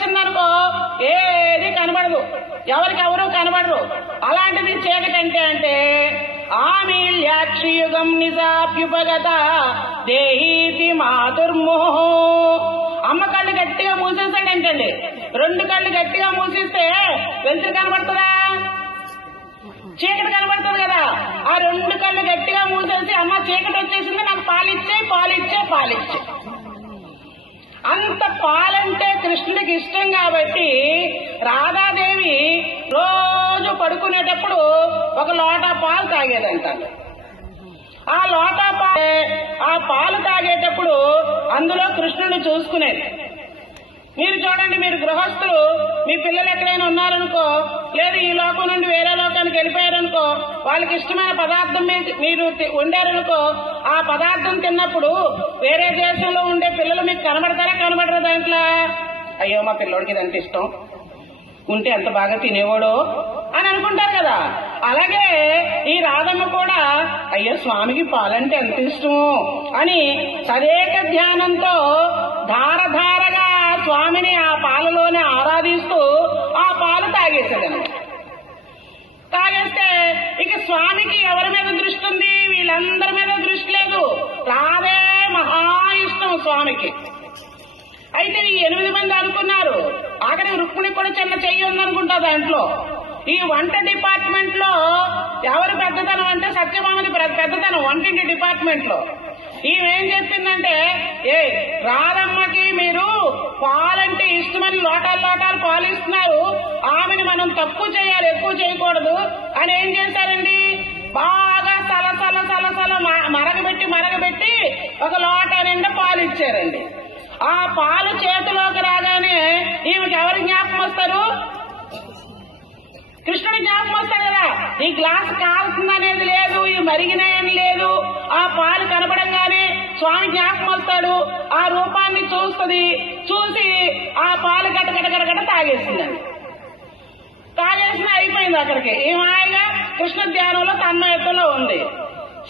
వచ్చిందనుకో ఏది కనబడదు, ఎవరికెవరూ కనబడరు. అలాంటిది చీకటి అంటే ఆమీల్యాక్షియుగం నిజాభ్యుపగత దేహీతి మాతుర్మోహో. అమ్మ కళ్ళు గట్టిగా మూసేసాడంటండి. 2 కళ్ళు గట్టిగా మూసిస్తే వెలుతురు కనబడుతుందా? చీకటి కనబడుతుంది కదా. ఆ 2 కళ్ళు గట్టిగా మూసేసి అమ్మ చీకటి వచ్చేసింది, నాకు పాలిచ్చే పాలిచ్చే పాలిచ్చే. అంత పాలంటే కృష్ణుడికి ఇష్టం కాబట్టి రాధాదేవి రోజు పడుకునేటప్పుడు ఒక లోటా పాలు తాగేదంట. ఆ లోటా ఆ పాలు తాగేటప్పుడు అందులో కృష్ణుడిని చూసుకునేది. మీరు చూడండి, మీరు గృహస్థులు, మీ పిల్లలు ఎక్కడైనా ఉన్నారనుకో, లేదు ఈ లోకం నుండి వేరే లోకానికి వెళ్ళిపోయారనుకో, వాళ్ళకి ఇష్టమైన పదార్థం మీరు వండారనుకో, ఆ పదార్థం తిన్నప్పుడు వేరే దేశంలో ఉండే పిల్లలు మీకు కనబడతారా కనబడరా? దాంట్లో అయ్యో మా పిల్లోడికి ఇదంత ఇష్టం, ఉంటే ఎంత బాగా తినేవాడో అని అనుకుంటారు కదా. అలాగే ఈ రాధమ్మ కూడా అయ్యో స్వామికి పాలంటే ఎంత ఇష్టమో అని సరేక ధ్యానంతో ధారధారగా స్వామిని ఆ పాలలోనే ఆరాధిస్తూ ఆ పాలు తాగేసేదన్నమాట. తాగేస్తే ఇక స్వామికి ఎవరి మీద దృష్టి ఉంది? వీళ్ళందరి మీద దృష్టి లేదు. రాధే మహా ఇష్టం స్వామికి. అయితే ఈ 8 మంది అనుకున్నారు, ఆఖరి రుక్మిణికి కూడా చిన్న చెయ్యి ఉందనుకుంటా దాంట్లో. ఈ వంట డిపార్ట్మెంట్ లో ఎవరు పెద్దతనం అంటే సత్యభామది పెద్దతనం వంటింటి డిపార్ట్మెంట్ లో. ఈమెం చెప్పిందంటే, రాధమ్మకి మీరు పాలంటే ఇష్టమని లోటాలు లోటాలు పాలు ఇస్తున్నారు, ఆమెను మనం తక్కువ చేయాలి, ఎక్కువ చేయకూడదు అని ఏం చేశారండి, బాగా సలసల సలసల మరగబెట్టి ఒక లోట నిండా పాలు ఇచ్చారండి. ఆ పాలు చేతిలోకి రాగానే ఈమెకి ఎవరి జ్ఞాపకం వస్తారు? కృష్ణుడి జ్ఞాపకం వస్తారు కదా. ఈ గ్లాస్ కాల్సింది అనేది లేదు, ఈ మరిగినాయని లేదు. ఆ పాలు కనపడంగానే స్వామి జ్ఞాపకం వస్తాడు. ఆ రూపాన్ని చూస్తుంది, చూసి ఆ పాలు గటగట తాగేసిందండి. తాగేసిన అయిపోయింది అక్కడికి. ఈ మాయగా కృష్ణ ధ్యానంలో తన్మయత్వంలో ఉంది.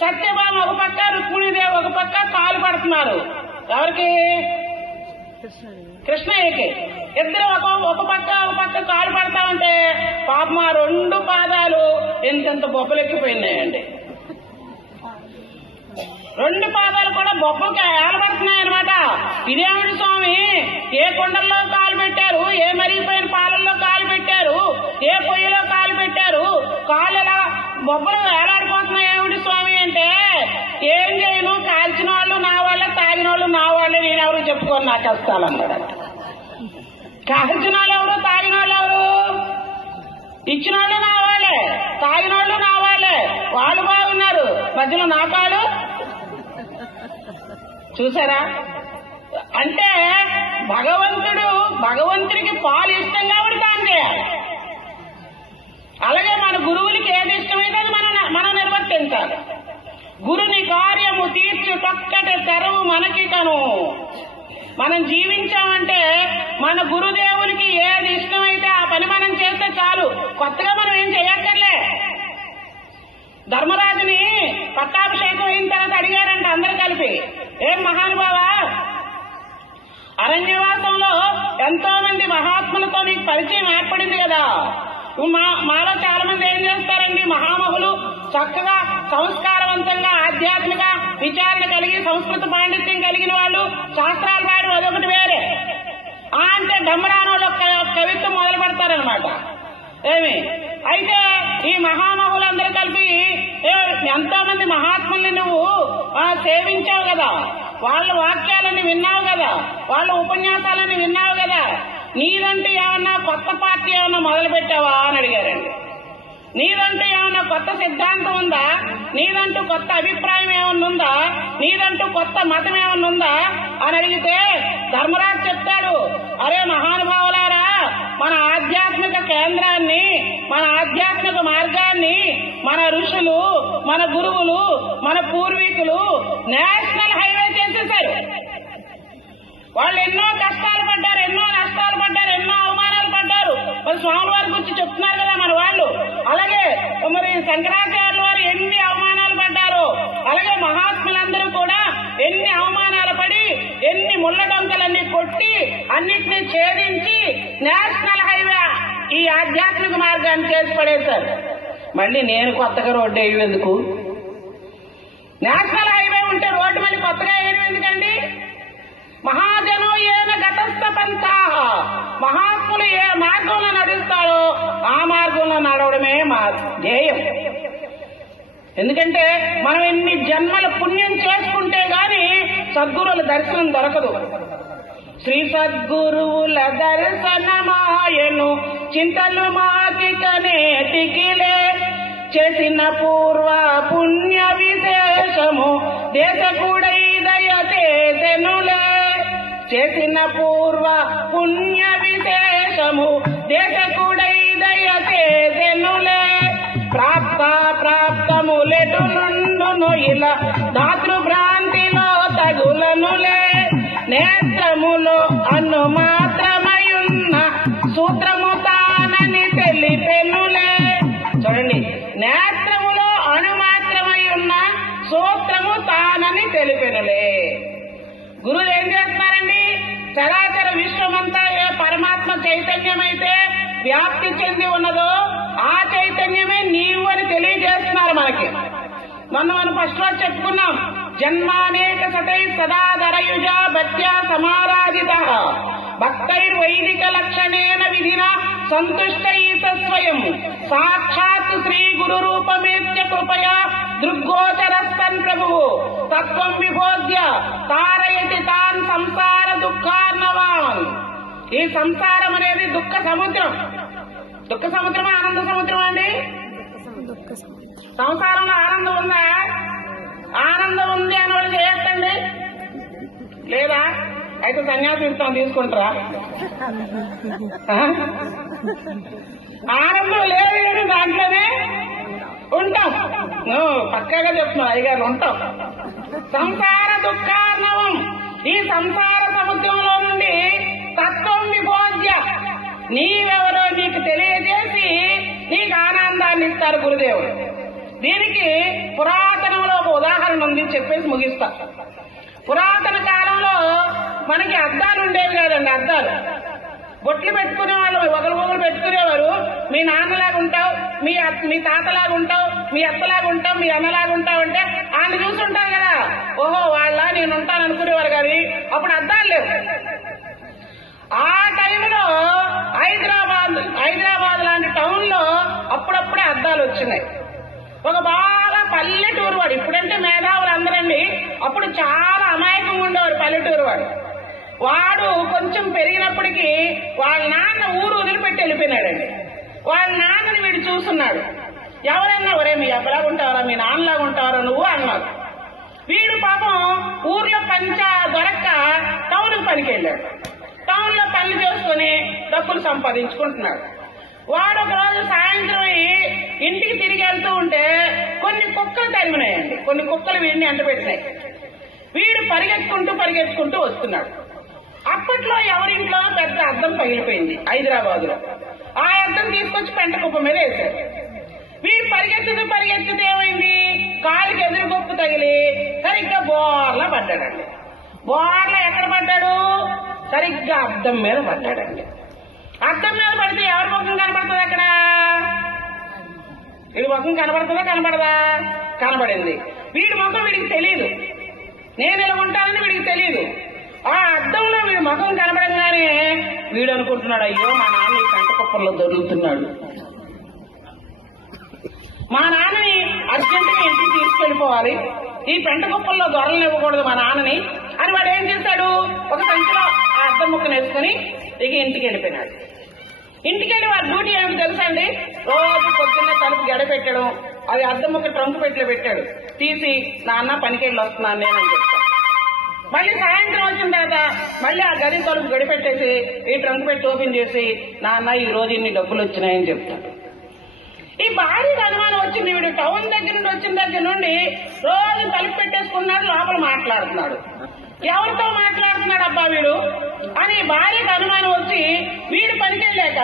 సత్యభామ ఒక పక్క, రుక్మిణీదేవి ఒక పక్క కాలు పడుతున్నారు. ఎవరికి? కృష్ణయ్యకి. ఇద్దరు ఒక పక్క కాలు పడతా ఉంటే పాపం ఆ 2 పాదాలు ఎంతెంత బొబ్బలెక్కిపోయినాయండి. 2 పాదాలు కూడా బొబ్బకి ఏలబడుతున్నాయి అనమాట. ఇదేమిటి స్వామి, ఏ కొండల్లో కాలు పెట్టారు, ఏ మరిగిపోయిన పాలల్లో కాలు పెట్టారు, ఏ పొయ్యిలో కాలు పెట్టారు, కాళ్ళు ఎలా బొబ్బలు ఏలాడిపోతున్నాయి ఏమిటి స్వామి అంటే, ఏం చేయను, కాల్చిన వాళ్ళు నా వాళ్ళే, తాగిన వాళ్ళు నా వాళ్ళే, నేనెవరు చెప్పుకొని నా కష్టాలన్నాడు. కాల్చిన వాళ్ళు ఎవరు, తాగిన వాళ్ళు ఎవరు? ఇచ్చిన వాళ్ళు నా వాళ్ళే, తాగిన వాళ్ళు నా వాళ్ళే, వాళ్ళు బాగున్నారు, మధ్యలో నా కాడు. చూసారా? అంటే భగవంతుడికి పాలు ఇష్టం కాబట్టి దానం చేయాలి. అలాగే మన గురువులకి ఏది ఇష్టమైతే అది మనం నిర్వర్తించాలి. గురుని కార్యము తీర్చుటొక్కటి తెరవు మనకి కను. మనం జీవించామంటే మన గురుదేవులకి ఏది ఇష్టమైతే ఆ పని మనం చేస్తే చాలు. కొత్తగా మనం ఏం చేయక్కర్లే. ధర్మరాజుని పట్టాభిషేకం అయిన తర్వాత అడిగారంట అందరూ కలిపి, ఏం మహానుభావా, అరణ్యవాసంలో ఎంతో మంది మహాత్ములతో నీకు పరిచయం ఏర్పడింది కదా. మాలో చాలా మంది ఏం చేస్తారండి, మహామహులు చక్కగా సంస్కారవంతంగా ఆధ్యాత్మిక విచారణ కలిగి సంస్కృత పాండిత్యం కలిగిన వాళ్ళు, శాస్త్రాలు వాడు అదొకటి వేరే. అంటే డమ్మరానోళ్ళు కవిత్వం మొదలు పెడతారనమాట. ఏమి అయితే ఈ మహామహులందరూ కలిపి ఎంతో మంది మహాత్ముల్ని నువ్వు సేవించావు కదా, వాళ్ళ వాక్యాలని విన్నావు కదా, వాళ్ళ ఉపన్యాసాలని విన్నావు కదా, నీదంటూ ఏమన్నా కొత్త పార్టీ ఏమన్నా మొదలు పెట్టావా అని అడిగారండి. నీదంటూ ఏమన్నా కొత్త సిద్ధాంతం ఉందా, నీదంటూ కొత్త అభిప్రాయం ఏమన్నా ఉందా, నీదంటూ కొత్త మతం ఏమన్నా ఉందా అని అడిగితే ధర్మరాజు చెప్తాడు, అరే మహానుభావులారా, మన ఆధ్యాత్మిక కేంద్రాన్ని, మన ఆధ్యాత్మిక మార్గాన్ని మన ఋషులు, మన గురువులు, మన పూర్వీకులు నేషనల్ హైవే చేసేశారు. వాళ్ళు ఎన్నో కష్టాలు పడ్డారు, ఎన్నో నష్టాలు పడ్డారు, ఎన్నో అవమానాలు పడ్డారు. మరి స్వామి వారి గురించి చెప్తున్నారు కదా మన వాళ్ళు. అలాగే మరి శంకరాచార్యుల వారు ఎన్ని అవమానాలు పడ్డారు, అలాగే మహాత్ములందరూ కూడా ఎన్ని అవమానాలు పడి, ఎన్ని ముళ్ళ డొంకలన్నీ కొట్టి అన్నిటినీ ఛేదించి నేషనల్ హైవే ఈ ఆధ్యాత్మిక మార్గాన్ని చేసి పడేశారు. మళ్ళీ నేను కొత్తగా రోడ్డు వేయడం ఎందుకు? నేషనల్ హైవే ఉంటే రోడ్డు మళ్ళీ కొత్తగా వేయడం ఎందుకండి? మహాజనో ఏన గతస్థ పంథాః, మహాత్ములు ఏ మార్గంలో నడుస్తారో ఆ మార్గంలో నడవడమే మా ధ్యేయం. ఎందుకంటే మనం ఎన్ని జన్మల పుణ్యం చేసుకుంటే గాని సద్గురువుల దర్శనం దొరకదు. శ్రీ సద్గురువుల దర్శనమాయను చింతలు మాకిక నేటికిలే, చేసిన పూర్వ పుణ్య విశేషము దేశకుడై దయచేసెనులే, చేసిన పూర్వ పుణ్య విశేషము దేశకుడై దయచేసెనులే, ప్రాప్త ప్రాప్తములెటు నుండును ఇలా దాతృభ్రాంతిలో తగులనులే, నేత్రములో అను మాత్రమయున్న సూత్రము తానని తెలిపెనులే. చూడండి, నేత్రములో అణు మాత్రమై ఉన్న సూత్రము తానని తెలిపెనులే. గురువులు ఏం చేస్తున్నారండి? చరాచర విశ్వమంతా ఏ పరమాత్మ చైతన్యమైతే వ్యాప్తి చెంది ఉన్నదో ఆ చైతన్యమే నీవు అని తెలియజేస్తున్నారు మనకి. మనం ఫస్ట్ రోజు చెప్పుకున్నాం, జన్మానేక సతై సదాధరయుజ భక్త్యా సమారాధిత భక్తైర్వైదిక లక్షణేన విధిన సంతుష్టై స్వయం సాక్షాత్ శ్రీ గురు రూపమేత్య కృపయా దృగ్గోచరస్తన్ ప్రభువు తత్వం విబోధ్య తారయతి తాన్ సంసార దుఃఖార్ణవాన్. ఈ సంసారం అనేది దుఃఖ సముద్రం. దుఃఖ సముద్రమా ఆనంద సముద్రమా అండి? సంసారంలో ఆనందం ఉందా? ఆనందం ఉంది అని వాళ్ళు చేయొచ్చండి లేదా? అయితే సన్యాసి ఇస్తాం, తీసుకుంటారా? ఆనందం లేదు, దాంట్లోనే ఉంటాం. పక్కాగా చెప్తున్నారు అయ్యగారు, ఉంటాం. సంసార దుఃఖార్ణవం. ఈ సంసార సముద్రంలో నుండి తత్వం విబోధ్య, నీవెవరో నీకు తెలియజేసి నీకు ఆనందాన్ని ఇస్తారు గురుదేవుడు. దీనికి పురాతనంలో ఒక ఉదాహరణ ఉంది, చెప్పేసి ముగిస్తా. పురాతన కాలంలో మనకి అద్దాలు ఉండేవి కాదండి. అద్దాలు బొట్లు పెట్టుకునే వాళ్ళు ఒకరు పెట్టుకునేవారు. మీ నాన్నలాగా ఉంటావు, మీ తాతలాగా ఉంటావు, మీ అత్తలాగా ఉంటావు, మీ అన్నలాగా ఉంటావు అంటే ఆయన చూసుంటారు కదా, ఓహో వాళ్ళ నేను ఉంటాను అనుకునేవారు. కానీ అప్పుడు అద్దాలు లేవు. ఆ టైంలో హైదరాబాద్ లాంటి టౌన్ లో అప్పుడప్పుడే అద్దాలు వచ్చినాయి. ఒక బాగా పల్లెటూరు వాడు, ఇప్పుడంటే మేధావులు అందరండి, అప్పుడు చాలా అమాయకంగా ఉండేవాడు పల్లెటూరు వాడు. వాడు కొంచెం పెరిగినప్పటికీ వాళ్ళ నాన్న ఊరు వదిలిపెట్టి వెళ్ళిపోయినాడండి. వాళ్ళ నాన్నని వీడు చూస్తున్నాడు. ఎవరన్నా ఒరే మీ అబ్బలాగా ఉంటావరా, మీ నాన్నలాగా ఉంటావరా నువ్వు అన్నారు. వీడు పాపం ఊర్లో దొరక్క టౌన్కి పనికి వెళ్ళాడు. టౌన్ లో పనులు చేసుకుని డబ్బులు సంపాదించుకుంటున్నాడు. వాడు ఒక రోజు సాయంత్రం ఇంటికి తిరిగి వెళ్తూ ఉంటే కొన్ని కుక్కలు తరిమినాయండి. కొన్ని కుక్కలు వీడిని అంటపెట్టినాయి. వీడు పరిగెత్తుకుంటూ వస్తున్నాడు. అప్పట్లో ఎవరింట్లో పెద్ద అద్దం పగిలిపోయింది హైదరాబాద్ లో. ఆ అద్దం తీసుకొచ్చి పెంట కుప్ప మీద వేశారు. వీడు పరిగెత్తుతూ ఏమైంది, కాలికి ఎదురు గొప్పు తగిలి సరిగ్గా బోర్లా పడ్డాడండి. బోర్లా ఎక్కడ పడ్డాడు? సరిగ్గా అద్దం మీద పడ్డాడండి. అద్దం మీద పడితే ఎవరి ముఖం కనబడుతుంది అక్కడ? వీడి ముఖం కనబడుతుందా కనబడదా? కనబడింది. వీడి ముఖం వీడికి తెలియదు, నేను ఇలా ఉంటానని వీడికి తెలియదు. ఆ అద్దంలో వీడి ముఖం కనబడంగానే వీడు అనుకుంటున్నాడు, అయ్యో మా నాన్న ఈ పెంట కుప్పల్లో దొరుకుతున్నాడు, మా నాన్నని అర్జెంటుగా ఇంటికి తీసుకెళ్లిపోవాలి, ఈ పెంట కుప్పల్లో దొరలను ఇవ్వకూడదు మా నాన్నని అని వాడు ఏం చేశాడు, ఒక సంచిలో ఆ అద్దం ముక్కను వేసుకుని ఇక ఇంటికి వెళ్ళిపోయినాడు. ఇంటికి వెళ్ళి వాడి డ్యూటీ ఏమిటి తెలుసా అండి? రోజు పొద్దున్నే తలుపు గడ పెట్టడం, అది అద్దం ముక్క ట్రంక్ పెట్టిలో పెట్టాడు, తీసి నాన్న పనికెళ్ళి వస్తున్నాను నేనని చెప్తాను. మళ్ళీ సాయంత్రం వచ్చిన తర్వాత మళ్ళీ ఆ గది తలుపు గడిపెట్టేసి ఈ ట్రంక్ పెట్టి ఓపెన్ చేసి నాన్న ఈ రోజు ఇన్ని డబ్బులు వచ్చినాయని చెప్తాడు. ఈ భార్యకు అనుమానం వచ్చింది. వీడు టౌన్ దగ్గర నుండి వచ్చిన దగ్గర నుండి రోజు తలుపు పెట్టేసుకున్నాడు, లోపల మాట్లాడుతున్నాడు. ఎవరితో మాట్లాడుతున్నాడు అబ్బా వీడు అని భార్యకు అనుమానం వచ్చి వీడు పనికెళ్ళాక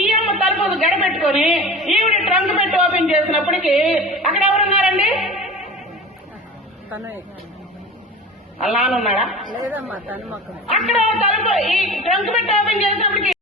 ఈయమ్మ తలుపు గడపెట్టుకుని ఈవిడ ట్రంక్ పెట్టి ఓపెన్ చేసినప్పటికీ అక్కడ ఎవరున్నారండి? అలా ఉన్నాడా? అక్కడ తలుపు ఈ ట్రంక్ పెట్టి ఓపెన్ చేసినప్పటికీ